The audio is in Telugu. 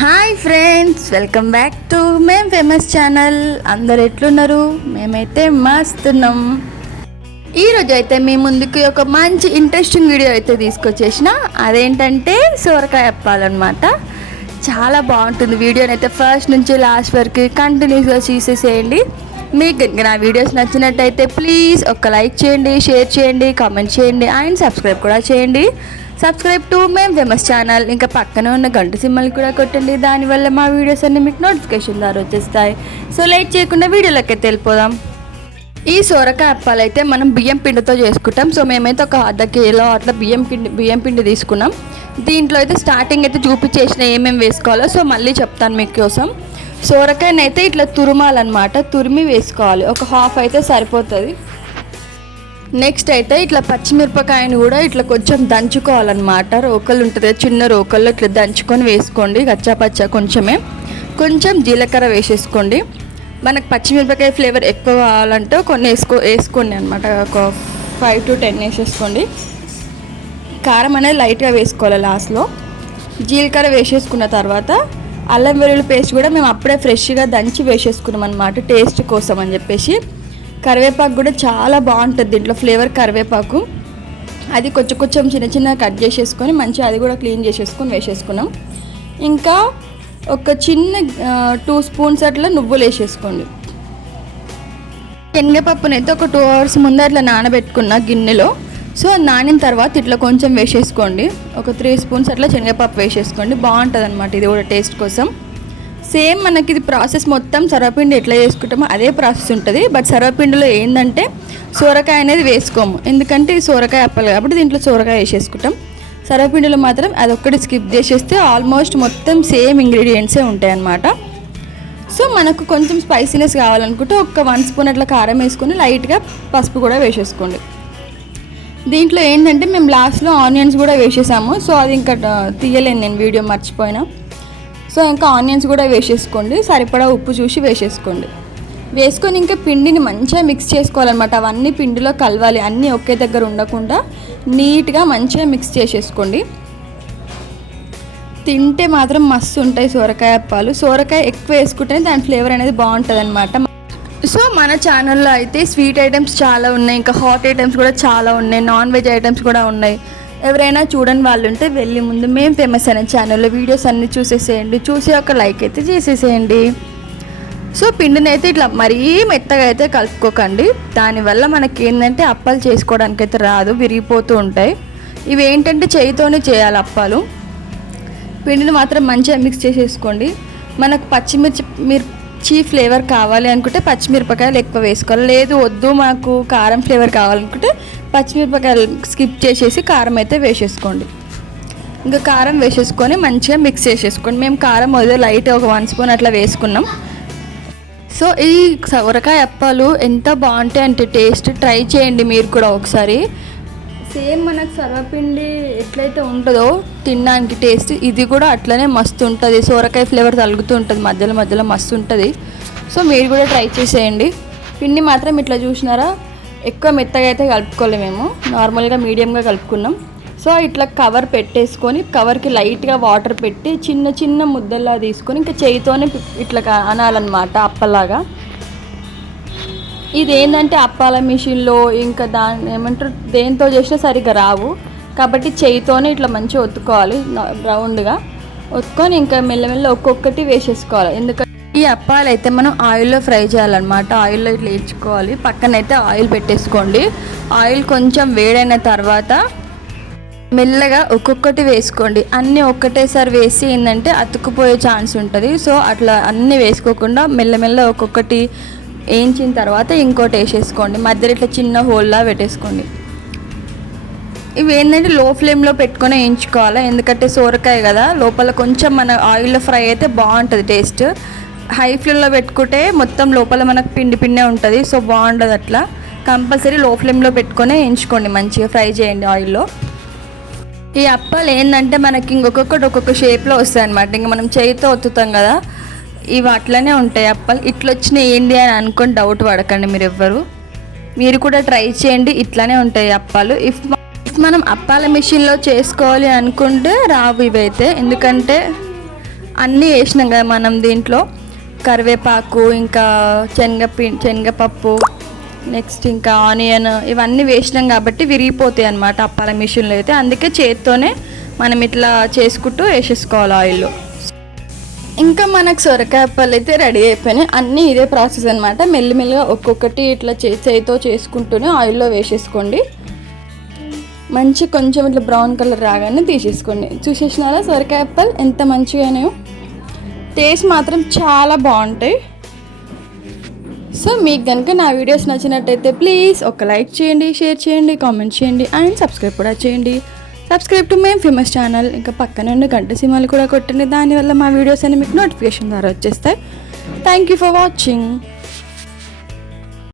Hi friends welcome back to Mem famous channel. అందరు ఎట్లున్నారు? మేమైతే మస్తున్నాం. ఈరోజు అయితే మీ ముందుకి ఒక మంచి ఇంట్రెస్టింగ్ వీడియో అయితే తీసుకొచ్చేసిన. అదేంటంటే సోరకాయ అప్పాలన్నమాట చాలా బాగుంటుంది వీడియోని అయితే ఫస్ట్ నుంచి లాస్ట్ వరకు కంటిన్యూస్గా చూసేసేయండి. మీకు కనుక నా వీడియోస్ నచ్చినట్టయితే ప్లీజ్ ఒక లైక్ చేయండి షేర్ చేయండి కామెంట్ చేయండి అండ్ సబ్స్క్రైబ్ కూడా చేయండి. Subscribe to Mem famous channel ఇంకా పక్కన ఉన్న గంట సింహల్ని కూడా కొట్టండి. దానివల్ల మా వీడియోస్ అన్ని మీకు నోటిఫికేషన్ ద్వారా వచ్చేస్తాయి. సో లైట్ చేయకుండా వీడియోలోకి వెళ్ళిపోదాం. ఈ సొరకాయ అప్పాలు అయితే మనం బియ్యం పిండితో చేసుకుంటాం. సో మేమైతే ఒక అర్ధ కిలో అట్లా బియ్యం పిండి బియ్యం పిండి తీసుకున్నాం. దీంట్లో అయితే స్టార్టింగ్ అయితే చూపించేసిన ఏమేమి వేసుకోవాలో సో మళ్ళీ చెప్తాను మీకోసం. సోరకాయనైతే ఇట్లా తురుమాలన్నమాట. తురిమి వేసుకోవాలి. ఒక హాఫ్ అయితే సరిపోతుంది. నెక్స్ట్ అయితే ఇట్లా పచ్చిమిరపకాయని కూడా ఇట్లా కొంచెం దంచుకోవాలన్నమాట. రోకలు ఉంటుంది చిన్న రోకల్లో ఇట్లా దంచుకొని వేసుకోండి. కచ్చా పచ్చా కొంచెమే. కొంచెం జీలకర్ర వేసేసుకోండి. మనకు పచ్చిమిరపకాయ ఫ్లేవర్ ఎక్కువ కావాలంటే కొన్ని వేసుకో వేసుకోండి అనమాట ఒక ఫైవ్ టు టెన్ వేసేసుకోండి. కారం అనేది లైట్గా వేసుకోవాలి లాస్ట్లో జీలకర్ర వేసేసుకున్న తర్వాత అల్లం వెల్లుల్లి పేస్ట్ కూడా మేము అప్పుడే ఫ్రెష్గా దంచి వేసేసుకున్నాం అనమాట టేస్ట్ కోసం అని చెప్పేసి. కరివేపాకు కూడా చాలా బాగుంటుంది దీంట్లో ఫ్లేవర్ కరివేపాకు. అది కొంచెం కొంచెం చిన్న చిన్న కట్ చేసేసుకొని మంచిగా అది కూడా క్లీన్ చేసేసుకొని వేసేసుకున్నాం. ఇంకా ఒక చిన్న టూ స్పూన్స్ అట్లా నువ్వులు వేసేసుకోండి. శనగపప్పునైతే అయితే ఒక టూ అవర్స్ ముందు అట్లా నానబెట్టుకున్న గిన్నెలో. సో నానిన తర్వాత ఇట్లా కొంచెం వేసేసుకోండి. ఒక త్రీ స్పూన్స్ అట్లా శనగపప్పు వేసేసుకోండి. బాగుంటుంది అనమాట ఇది కూడా టేస్ట్ కోసం. సేమ్ మనకి ఇది ప్రాసెస్ మొత్తం సర్వపిండి ఎట్లా చేసుకుంటామో అదే ప్రాసెస్ ఉంటుంది. బట్ సర్వపిండిలో ఏంటంటే సోరకాయ అనేది వేసుకోము. ఎందుకంటే ఇది సోరకాయ అప్పాలి కాబట్టి దీంట్లో సోరకాయ వేసేసుకుంటాం. సర్వపిండిలో మాత్రం అదొక్కటి స్కిప్ చేసేస్తే ఆల్మోస్ట్ మొత్తం సేమ్ ఇంగ్రీడియంట్సే ఉంటాయి అన్నమాట సో మనకు కొంచెం స్పైసీనెస్ కావాలనుకుంటే ఒక వన్ స్పూన్ అట్లా కారం వేసుకొని లైట్గా పసుపు కూడా వేసేసుకోండి. దీంట్లో ఏంటంటే మేము లాస్ట్లో ఆనియన్స్ కూడా వేసేసాము. సో అది ఇంకా తీయలేను నేను వీడియో మర్చిపోయినా. సో ఇంకా ఆనియన్స్ కూడా వేసేసుకోండి సరిపడా ఉప్పు చూసి వేసేసుకోండి. వేసుకొని ఇంకా పిండిని మంచిగా మిక్స్ చేసుకోవాలన్నమాట. అవన్నీ పిండిలో కలవాలి అన్నీ ఒకే దగ్గర ఉండకుండా నీట్గా మంచిగా మిక్స్ చేసేసుకోండి. తింటే మాత్రం మస్తు ఉంటాయి సోరకాయ అప్పాలు. సోరకాయ ఎక్కువ వేసుకుంటేనే దాని ఫ్లేవర్ అనేది బాగుంటుంది అనమాట సో మన ఛానల్లో అయితే స్వీట్ ఐటమ్స్ చాలా ఉన్నాయి ఇంకా హాట్ ఐటమ్స్ కూడా చాలా ఉన్నాయి నాన్ వెజ్ ఐటమ్స్ కూడా ఉన్నాయి. ఎవరైనా చూడని వాళ్ళు ఉంటే వెళ్ళి ముందు మేము ఫేమస్ అనే ఛానల్లో వీడియోస్ అన్నీ చూసేసేయండి. చూసి ఒక లైక్ అయితే చేసేసేయండి. సో పిండిని అయితే ఇట్లా మరీ మెత్తగా అయితే కలుపుకోకండి. దానివల్ల మనకి ఏంటంటే అప్పాలు చేసుకోవడానికి అయితే రాదు విరిగిపోతూ ఉంటాయి. ఇవి ఏంటంటే చేయితోనే చేయాలి అప్పాలు. పిండిని మాత్రం మంచిగా మిక్స్ చేసేసుకోండి. మనకు పచ్చిమిర్చి మిర్చి ఫ్లేవర్ కావాలి అనుకుంటే పచ్చిమిరపకాయలు ఎక్కువ వేసుకోవాలి. లేదు వద్దు మాకు కారం ఫ్లేవర్ కావాలనుకుంటే పచ్చిమిరపకాయలు స్కిప్ చేసేసి కారం అయితే వేసేసుకోండి. ఇంకా కారం వేసేసుకొని మంచిగా మిక్స్ చేసేసుకోండి. మేము కారం అదే లైట్ ఒక వన్ స్పూన్ అట్లా వేసుకున్నాం. సో ఈ సొరకాయ అప్పాలు ఎంత బాగుంటాయి అంటే టేస్ట్ ట్రై చేయండి మీరు కూడా ఒకసారి. సేమ్ మనకు సర్వపిండి ఎట్లయితే ఉంటుందో తినడానికి టేస్ట్ ఇది కూడా అట్లనే మస్తు ఉంటుంది. సోరకాయ ఫ్లేవర్ తలుగుతూ ఉంటుంది. మధ్యలో మధ్యలో మస్తు ఉంటుంది. సో మీరు కూడా ట్రై చేసేయండి. పిండి మాత్రం ఇట్లా చూసినారా? ఎక్కువ మెత్తగా అయితే కలుపుకోలేము మేము. నార్మల్గా మీడియంగా కలుపుకున్నాం. సో ఇట్లా కవర్ పెట్టేసుకొని కవర్కి లైట్గా వాటర్ పెట్టి చిన్న చిన్న ముద్దల్లా తీసుకొని ఇంకా చేయితోనే ఇట్లా కా- అనాలన్నమాట అప్పలాగా. ఇది ఏంటంటే అప్పాల మిషన్లో ఇంకా దాన్ని ఏమంటారు? దేంతో చేసినా సరిగ్గా రావు. కాబట్టి చేయితోనే ఇట్లా మంచిగా ఒత్తుకోవాలి రౌండ్గా ఒత్తుకొని ఇంకా మెల్లమెల్ల ఒక్కొక్కటి వేసేసుకోవాలి. ఎందుకంటే ఈ అప్పాలు అయితే మనం ఆయిల్లో ఫ్రై చేయాలన్నమాట. ఆయిల్లో ఇట్లా వేయించుకోవాలి. పక్కన అయితే ఆయిల్ పెట్టేసుకోండి. ఆయిల్ కొంచెం వేడైన తర్వాత మెల్లగా ఒక్కొక్కటి వేసుకోండి. అన్నీ ఒక్కటేసారి వేసి ఏంటంటే అతుక్కుపోయే ఛాన్స్ ఉంటుంది. సో అట్లా అన్నీ వేసుకోకుండా మెల్లమెల్ల ఒక్కొక్కటి వేయించిన తర్వాత ఇంకోటి వేసేసుకోండి. మధ్యలో ఇట్లా చిన్న హోల్లా పెట్టేసుకోండి. ఇవి ఏంటంటే లో ఫ్లేమ్లో పెట్టుకొని వేయించుకోవాలి. ఎందుకంటే సోరకాయ కదా. లోపల కొంచెం మన ఆయిల్లో ఫ్రై అయితే బాగుంటుంది టేస్ట్. హై ఫ్లేమ్లో పెట్టుకుంటే మొత్తం లోపల మనకు పిండి పిండే ఉంటుంది. సో బాగుండదు అట్లా. కంపల్సరీ లో ఫ్లేమ్లో పెట్టుకొని వేయించుకోండి మంచిగా ఫ్రై చేయండి ఆయిల్లో. ఈ అప్పాలు ఏంటంటే మనకి ఇంకొకటి ఒక్కొక్క షేప్లో వస్తాయి అనమాట ఇంక మనం చేయితో ఒత్తుతాం కదా. ఇవి అట్లనే ఉంటాయి అప్పాలు. ఇట్లా వచ్చినాయి ఏంటి అని అనుకొని డౌట్ పడకండి మీరు ఎవ్వరు. మీరు కూడా ట్రై చేయండి. ఇట్లానే ఉంటాయి అప్పాలు. ఇఫ్ ఇఫ్ మనం అప్పాల మిషన్లో చేసుకోవాలి అనుకుంటే రావు ఇవైతే. ఎందుకంటే అన్నీ వేసినాం కదా మనం దీంట్లో. కరివేపాకు ఇంకా శనగపి శనగపప్పు నెక్స్ట్ ఇంకా ఆనియన్ ఇవన్నీ వేసినాం కాబట్టి విరిగిపోతాయి అన్నమాట అప్పాల మిషన్లో అయితే. అందుకే చేత్తోనే మనం ఇట్లా చేసుకుంటూ వేసేసుకోవాలి ఆయిల్లో ఇంకా మనకు సొరకాయ అప్పాలు అయితే రెడీ అయిపోయినాయి. అన్నీ ఇదే ప్రాసెస్ అనమాట మెల్లిమెల్లిగా ఒక్కొక్కటి ఇట్లా చేతితో చేసుకుంటూనే ఆయిల్లో వేసేసుకోండి. మంచి కొంచెం ఇట్లా బ్రౌన్ కలర్ రాగానే తీసేసుకోండి. చూసేసినారా? సొరకాయ అప్పాలు ఎంత మంచిగానే టేస్ట్ మాత్రం చాలా బాగుంటాయి. సో మీకు కనుక నా వీడియోస్ నచ్చినట్టయితే ప్లీజ్ ఒక లైక్ చేయండి షేర్ చేయండి కామెంట్ చేయండి అండ్ సబ్స్క్రైబ్ కూడా చేయండి. Subscribe to Mem famous channel. ఇంకా పక్కన ఉన్న గంట సినిమాలు కూడా కొట్టండి. దానివల్ల మా వీడియోస్ అన్ని మీకు నోటిఫికేషన్ ద్వారా వచ్చేస్తాయి. Thank you for watching